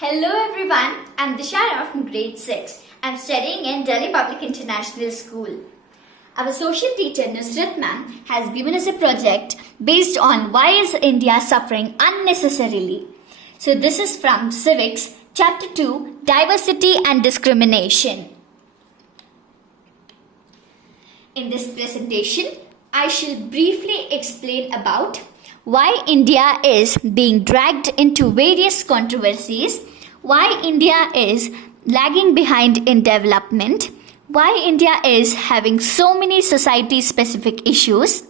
Hello everyone, I'm Dishara from grade 6. I'm studying in Delhi Public International School. Our social teacher Nusrat ma'am has given us a project based on why is India suffering unnecessarily. So this is from Civics, Chapter 2, Diversity and Discrimination. In this presentation, I shall briefly explain about why India is being dragged into various controversies, why India is lagging behind in development, why India is having so many society-specific issues,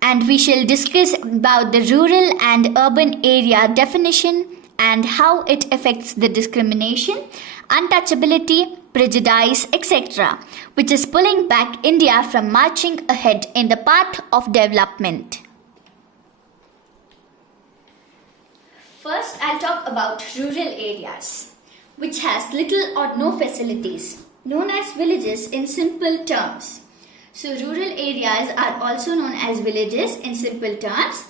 and we shall discuss about the rural and urban area definition and how it affects the discrimination, untouchability, prejudice, etc., which is pulling back India from marching ahead in the path of development. First, I'll talk about rural areas, which has little or no facilities, known as villages in simple terms. So, rural areas are also known as villages in simple terms,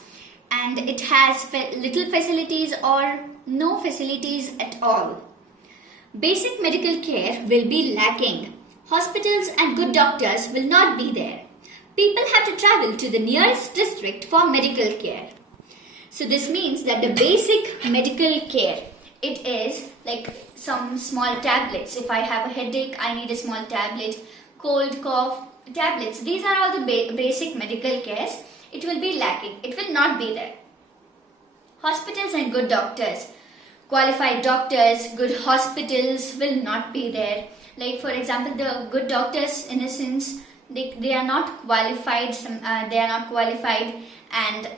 and it has little facilities or no facilities at all. Basic medical care will be lacking. Hospitals and good doctors will not be there. People have to travel to the nearest district for medical care. So this means that the basic medical care, it is like some small tablets. If I have a headache, I need a small tablet. Cold, cough, tablets. These are all the basic medical cares. It will be lacking. It will not be there. Hospitals and good doctors. Qualified doctors, good hospitals will not be there. Like for example, the good doctors, in a sense, they are not qualified. They are not qualified, and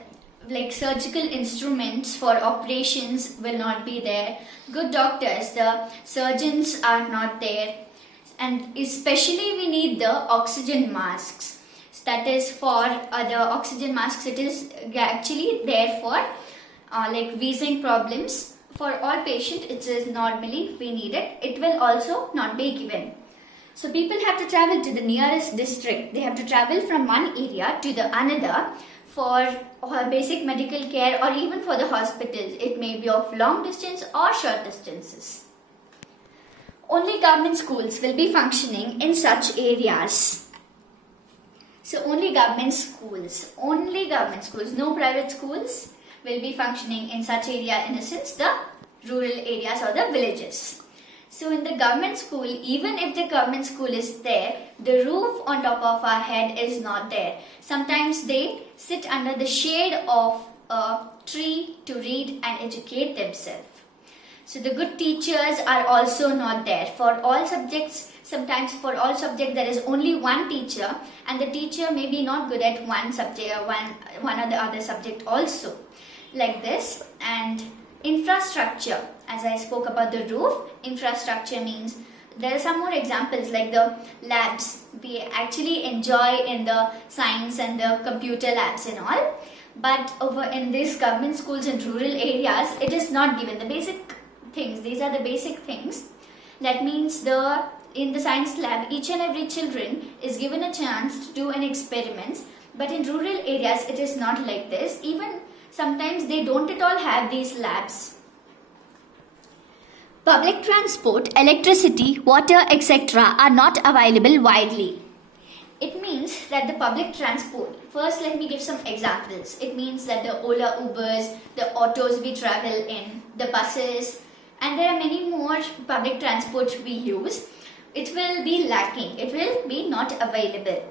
like surgical instruments for operations will not be there. Good doctors, the surgeons are not there, and especially we need the oxygen masks. That is for the oxygen masks. It is actually there for like wheezing problems. For all patients, it is normally we need it. It will also not be given. So people have to travel to the nearest district. They have to travel from one area to the another for basic medical care or even for the hospitals. It may be of long distance or short distances. Only government schools will be functioning in such areas. So only government schools, no private schools will be functioning in such area, in a sense the rural areas or the villages. So in the government school, even if the government school is there, the roof on top of our head is not there. Sometimes they sit under the shade of a tree to read and educate themselves. So the good teachers are also not there. For all subjects, sometimes for all subjects there is only one teacher, and the teacher may be not good at one subject or one or the other subject also. Like this. And infrastructure, as I spoke about the roof, infrastructure means there are some more examples like the labs. We actually enjoy in the science and the computer labs and all, but over in these government schools in rural areas, it is not given. The basic things, these are the basic things. That means in the science lab, each and every children is given a chance to do an experiment, but in rural areas it is not like this. Even sometimes they don't at all have these labs. Public transport, electricity, water, etc. are not available widely. It means that the public transport, first let me give some examples. It means that the Ola Ubers, the autos we travel in, the buses, and there are many more public transports we use. It will be lacking. It will be not available.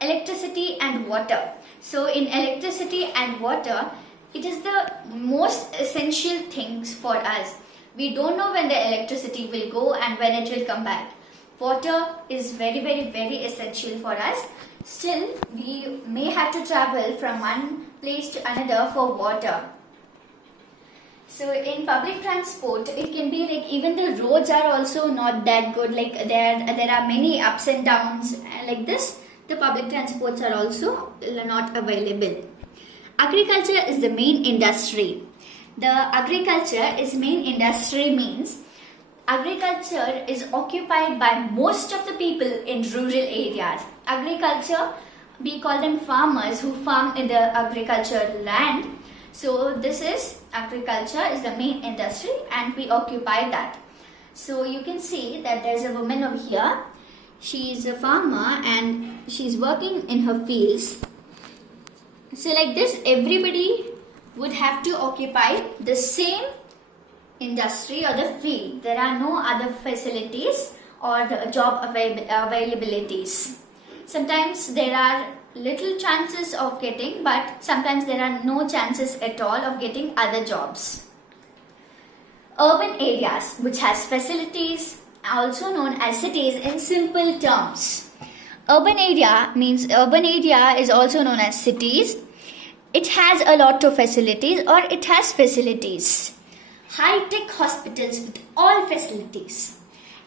Electricity and water. So in electricity and water, it is the most essential things for us. We don't know when the electricity will go and when it will come back. Water is very, very, very essential for us. Still, we may have to travel from one place to another for water. So in public transport, it can be like even the roads are also not that good. Like there are many ups and downs like this. The public transports are also not available. Agriculture is the main industry. The agriculture is main industry means agriculture is occupied by most of the people in rural areas. Agriculture, we call them farmers who farm in the agricultural land. So this is agriculture is the main industry and we occupy that. So you can see that there's a woman over here. She is a farmer and she's working in her fields. So like this, everybody would have to occupy the same industry or the field. There are no other facilities or the job availabilities. Sometimes there are little chances of getting, but sometimes there are no chances at all of getting other jobs. Urban areas which has facilities, also known as cities in simple terms. Urban area is also known as cities. It has a lot of facilities or it has facilities. High-tech hospitals with all facilities.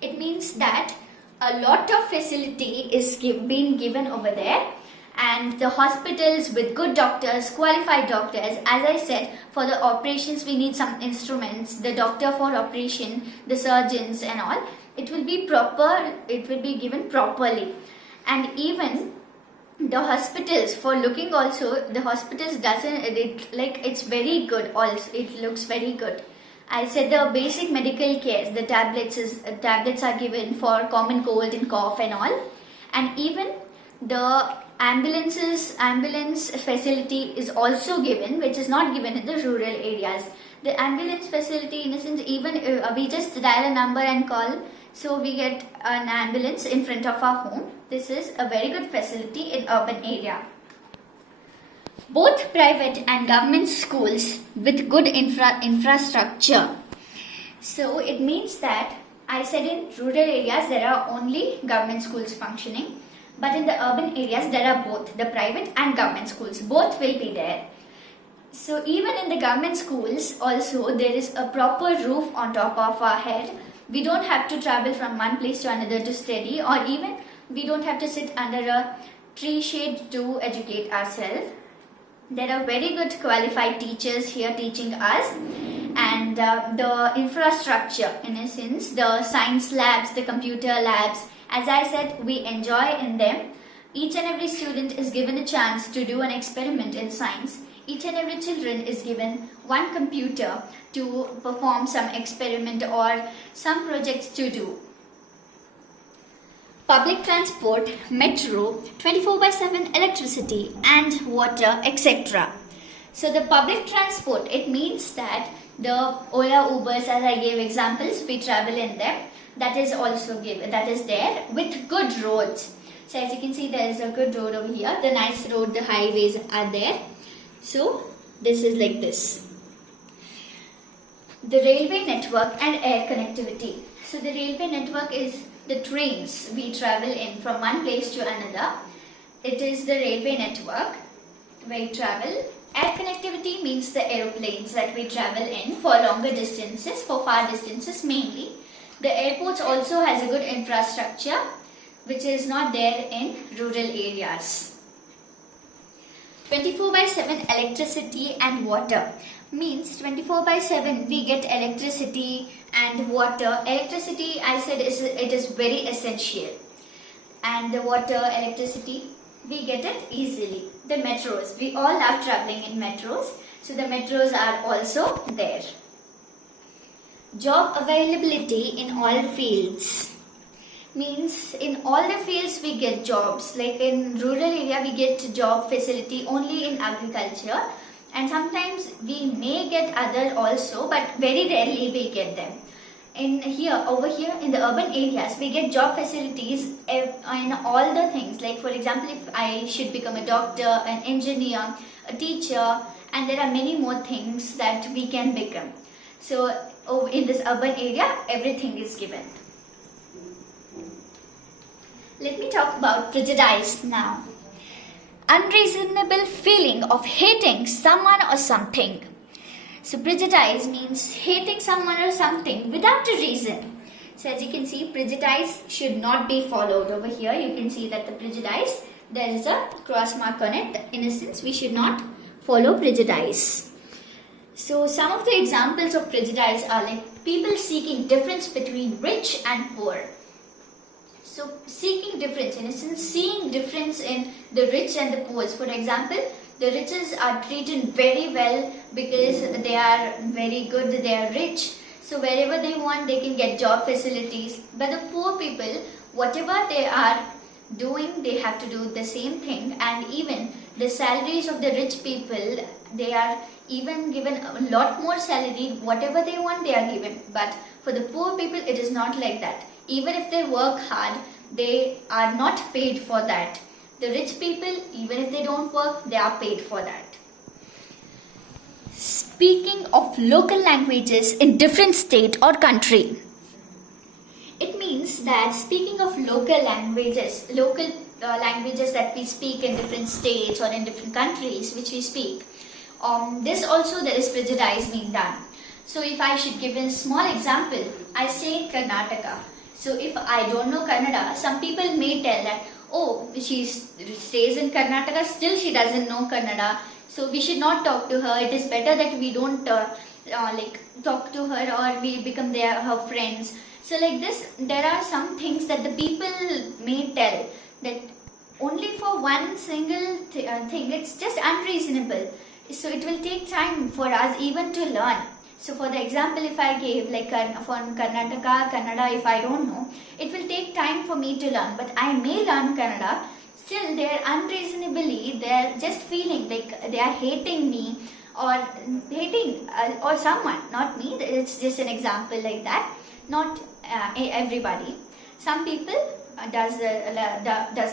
It means that a lot of facility is being given over there, and the hospitals with good doctors, qualified doctors. As I said, for the operations we need some instruments, the doctor for operation, the surgeons and all. It will be proper, it will be given properly. And even the hospitals for looking also, the hospitals it's very good also, it looks very good. I said the basic medical care, the tablets are given for common cold and cough and all. And even the ambulance facility is also given, which is not given in the rural areas. The ambulance facility, in a sense, even we just dial a number and call, so we get an ambulance in front of our home. This is a very good facility in urban area. Both private and government schools with good infrastructure. So it means that I said in rural areas there are only government schools functioning, but in the urban areas there are both the private and government schools. Both will be there. So even in the government schools also there is a proper roof on top of our head. We don't have to travel from one place to another to study, or even we don't have to sit under a tree shade to educate ourselves. There are very good qualified teachers here teaching us, and the infrastructure, in a sense, the science labs, the computer labs, as I said, we enjoy in them. Each and every student is given a chance to do an experiment in science. Each and every children is given one computer to perform some experiment or some projects to do. Public transport, metro, 24/7 electricity and water, etc. So the public transport, it means that the Ola, Ubers, as I gave examples, we travel in them. That is also given, that is there with good roads. So as you can see, there is a good road over here. The nice road, the highways are there. So this is like this. The railway network and air connectivity. So the railway network is the trains we travel in from one place to another. It is the railway network where we travel. Air connectivity means the aeroplanes that we travel in for longer distances, for far distances mainly. The airports also has a good infrastructure which is not there in rural areas. 24/7 electricity and water means 24/7 we get electricity and water. Electricity, I said, it is very essential, and the water, electricity, we get it easily. The metros, we all love traveling in metros, so the metros are also there. Job availability in all fields means in all the fields we get jobs. Like in rural area we get job facility only in agriculture, and sometimes we may get other also, but very rarely we get them. Over here in the urban areas we get job facilities in all the things. Like for example, if I should become a doctor, an engineer, a teacher, and there are many more things that we can become. So in this urban area everything is given. Let me talk about prejudice now. Unreasonable feeling of hating someone or something. So prejudice means hating someone or something without a reason. So as you can see, prejudice should not be followed. Over here you can see that the prejudice, there is a cross mark on it. In a sense, we should not follow prejudice. So some of the examples of prejudice are like people seeking difference between rich and poor. So seeking difference, in a sense, seeing difference in the rich and the poor. For example, The riches are treated very well because they are very good, they are rich. So wherever they want, they can get job facilities. But the poor people, whatever they are doing, they have to do the same thing. And even the salaries of the rich people, they are even given a lot more salary. Whatever they want, they are given. But for the poor people, it is not like that. Even if they work hard, they are not paid for that. The rich people, even if they don't work, they are paid for that. Speaking of local languages in different state or country. It means that speaking of local languages that we speak in different states or in different countries which we speak, this also there is prejudice being done. So if I should give a small example, I stay in Karnataka. So if I don't know Kannada, some people may tell that, oh, she stays in Karnataka, still she doesn't know Kannada, so we should not talk to her. It is better that we don't talk to her, or we become her friends. So like this, there are some things that the people may tell that only for one single thing, it's just unreasonable. So it will take time for us even to learn. So for the example, if I gave from Karnataka, Kannada, if I don't know, it will take time for me to learn. But I may learn Kannada, still they are unreasonably, they are just feeling like they are hating me or hating or someone, not me. It's just an example like that. Not everybody. Some people does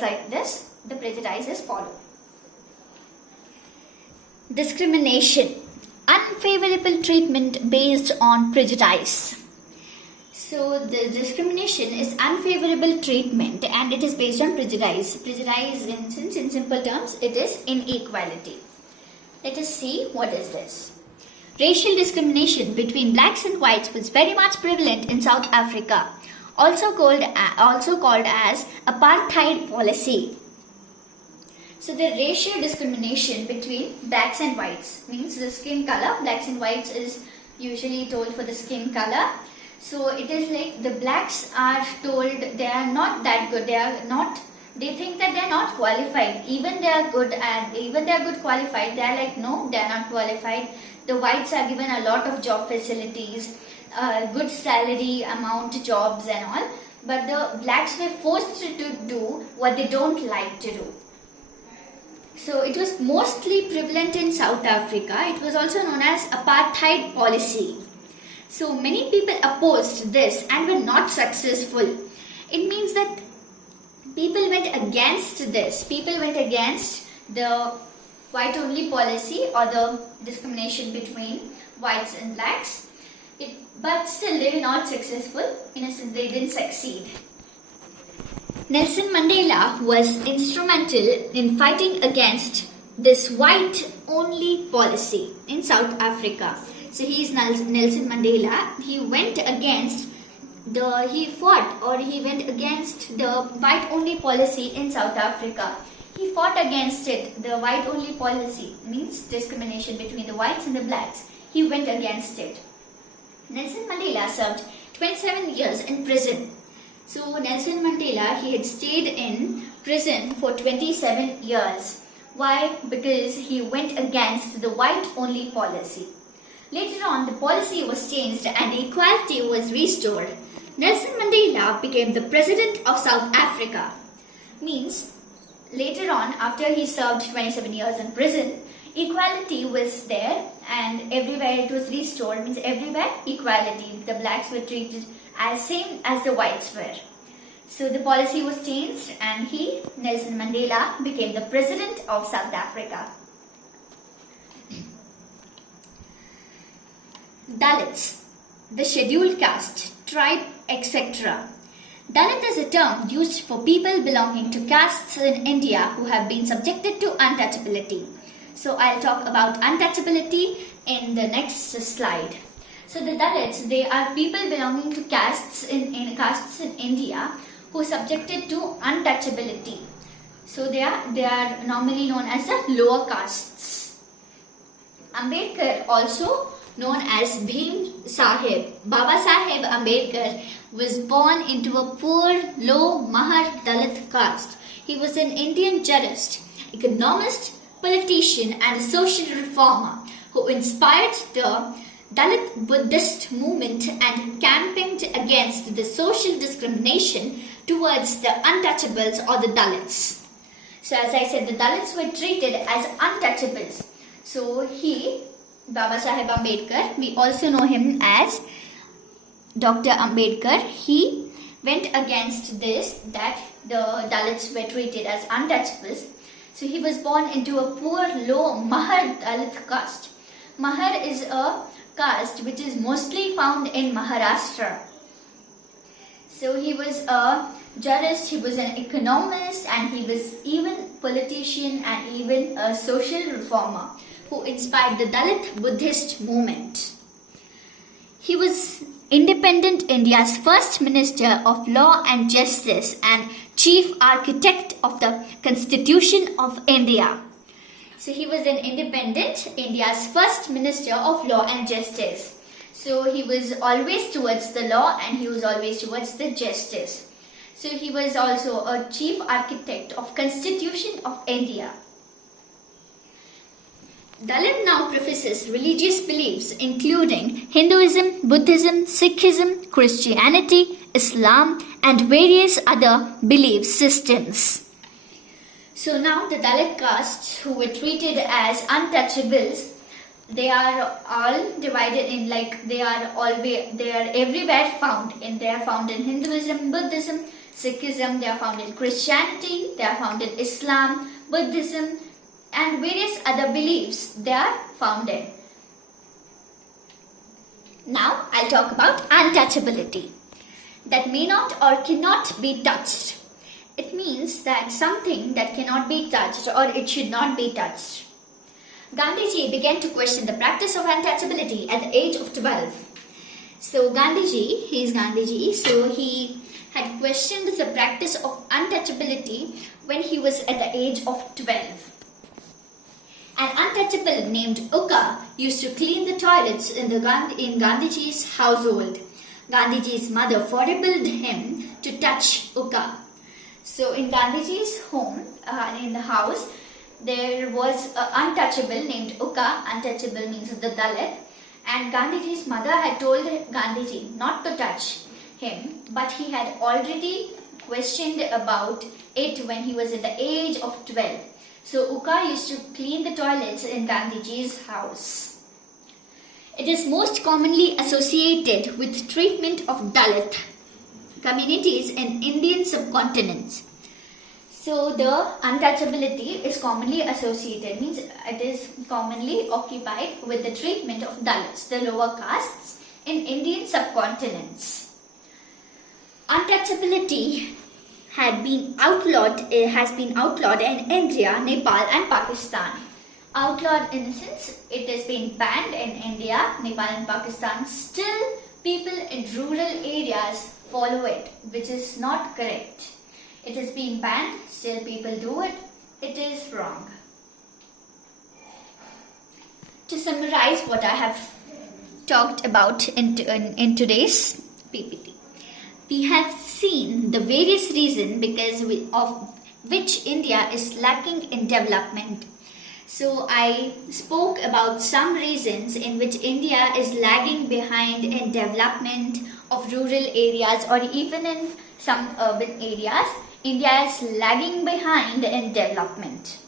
like this. The prejudices follow. Discrimination. Unfavorable treatment based on prejudice. So the discrimination is unfavorable treatment and it is based on prejudice. Prejudice, in simple terms, it is inequality. Let us see what is this. Racial discrimination between blacks and whites was very much prevalent in South Africa, also called as apartheid policy. So the racial discrimination between blacks and whites means the skin color. Blacks and whites is usually told for the skin color. So it is like the blacks are told they are not that good. They think that they are not qualified. Even they are good qualified, they are like, no, they are not qualified. The whites are given a lot of job facilities, good salary amount jobs and all. But the blacks were forced to do what they don't like to do. So it was mostly prevalent in South Africa. It was also known as apartheid policy. So many people opposed this and were not successful. It means that people went against this. People went against the white only policy or the discrimination between whites and blacks. But still they were not successful. In a sense, they didn't succeed. Nelson Mandela was instrumental in fighting against this white only policy in South Africa. So he is Nelson Mandela. He went against the white only policy in South Africa. He fought against it. The white only policy means discrimination between the whites and the blacks. He went against it. Nelson Mandela served 27 years in prison. So Nelson Mandela, he had stayed in prison for 27 years. Why? Because he went against the white only policy. Later on, the policy was changed and equality was restored. Nelson Mandela became the president of South Africa. Means, later on, after he served 27 years in prison, equality was there and everywhere it was restored. Means everywhere equality. The blacks were treated as same as the whites were. So the policy was changed and Nelson Mandela, became the president of South Africa. Dalits, the scheduled caste, tribe, etc. Dalit is a term used for people belonging to castes in India who have been subjected to untouchability. So I'll talk about untouchability in the next slide. So the Dalits, they are people belonging to castes in India who are subjected to untouchability. So they are normally known as the lower castes. Ambedkar, also known as Bhim Sahib, Baba Sahib Ambedkar, was born into a poor, low Mahar Dalit caste. He was an Indian jurist, economist, politician and a social reformer who inspired the Dalit Buddhist movement and campaigned against the social discrimination towards the untouchables or the Dalits. So as I said, the Dalits were treated as untouchables. So he, Baba Saheb Ambedkar, we also know him as Dr. Ambedkar, he went against this, that the Dalits were treated as untouchables. So he was born into a poor, low Mahar Dalit caste. Mahar is a caste which is mostly found in Maharashtra. So he was a jurist, he was an economist, and he was even politician and even a social reformer who inspired the Dalit Buddhist movement. He was Independent India's first Minister of Law and Justice and Chief Architect of the Constitution of India. So he was an independent India's first Minister of Law and Justice. So he was always towards the law and he was always towards the justice. So he was also a Chief Architect of Constitution of India. Dalit now professes religious beliefs including Hinduism, Buddhism, Sikhism, Christianity, Islam and various other belief systems. So now the Dalit castes who were treated as untouchables, they are all divided in they are everywhere found. They are found in Hinduism, Buddhism, Sikhism, they are found in Christianity, they are found in Islam, Buddhism and various other beliefs they are found in. Now I'll talk about untouchability. That may not or cannot be touched. It means that something that cannot be touched or it should not be touched. Gandhiji began to question the practice of untouchability at the age of 12. So Gandhiji, so he had questioned the practice of untouchability when he was at the age of 12. An untouchable named Uka used to clean the toilets in Gandhiji's household. Gandhiji's mother forbade him to touch Uka. So in Gandhiji's home, in the house, there was an untouchable named Uka. Untouchable means the Dalit. And Gandhiji's mother had told Gandhiji not to touch him, but he had already questioned about it when he was at the age of 12. So Uka used to clean the toilets in Gandhiji's house. It is most commonly associated with treatment of Dalit communities in Indian subcontinent. So the untouchability is commonly associated, means it is commonly occupied with the treatment of Dalits, the lower castes in Indian subcontinents. Untouchability has been outlawed in India, Nepal and Pakistan. Outlawed in the sense it has been banned in India, Nepal and Pakistan. Still people in rural areas follow it, which is not correct. It has been banned, still people do it. It is wrong. To summarize what I have talked about in today's PPT, we have seen the various reasons because of which India is lacking in development. So I spoke about some reasons in which India is lagging behind in development of rural areas or even in some urban areas. India is lagging behind in development.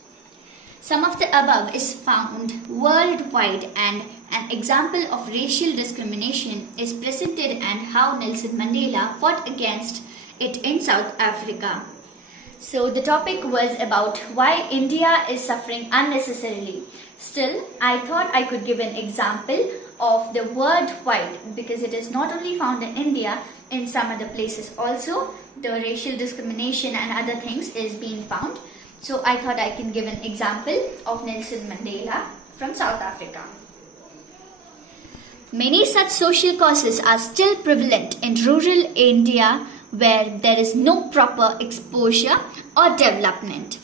Some of the above is found worldwide and an example of racial discrimination is presented and how Nelson Mandela fought against it in South Africa. So the topic was about why India is suffering unnecessarily. Still, I thought I could give an example of the worldwide because it is not only found in India, in some other places also the racial discrimination and other things is being found. So I thought I can give an example of Nelson Mandela from South Africa. Many such social causes are still prevalent in rural India where there is no proper exposure or development.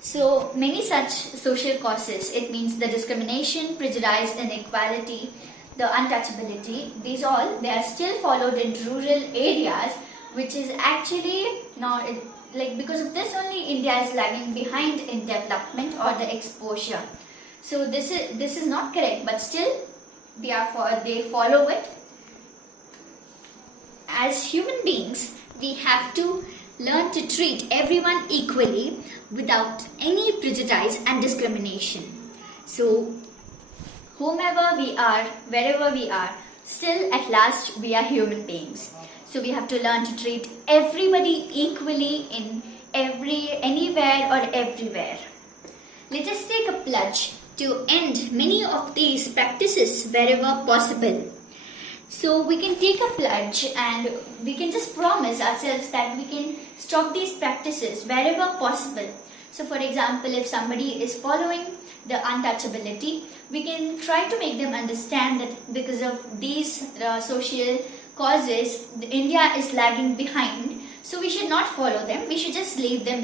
So many such social causes, it means the discrimination, prejudice, inequality, the untouchability, these all, they are still followed in rural areas, which is actually not, because of this only India is lagging behind in development or the exposure. So this is not correct, but still they follow it. As human beings, we have to learn to treat everyone equally without any prejudice and discrimination. So whomever we are, wherever we are, still at last we are human beings. So we have to learn to treat everybody equally in anywhere or everywhere. Let us take a pledge to end many of these practices wherever possible. So we can take a pledge and we can just promise ourselves that we can stop these practices wherever possible. So for example, if somebody is following the untouchability, we can try to make them understand that because of these social causes, India is lagging behind. So we should not follow them. We should just leave them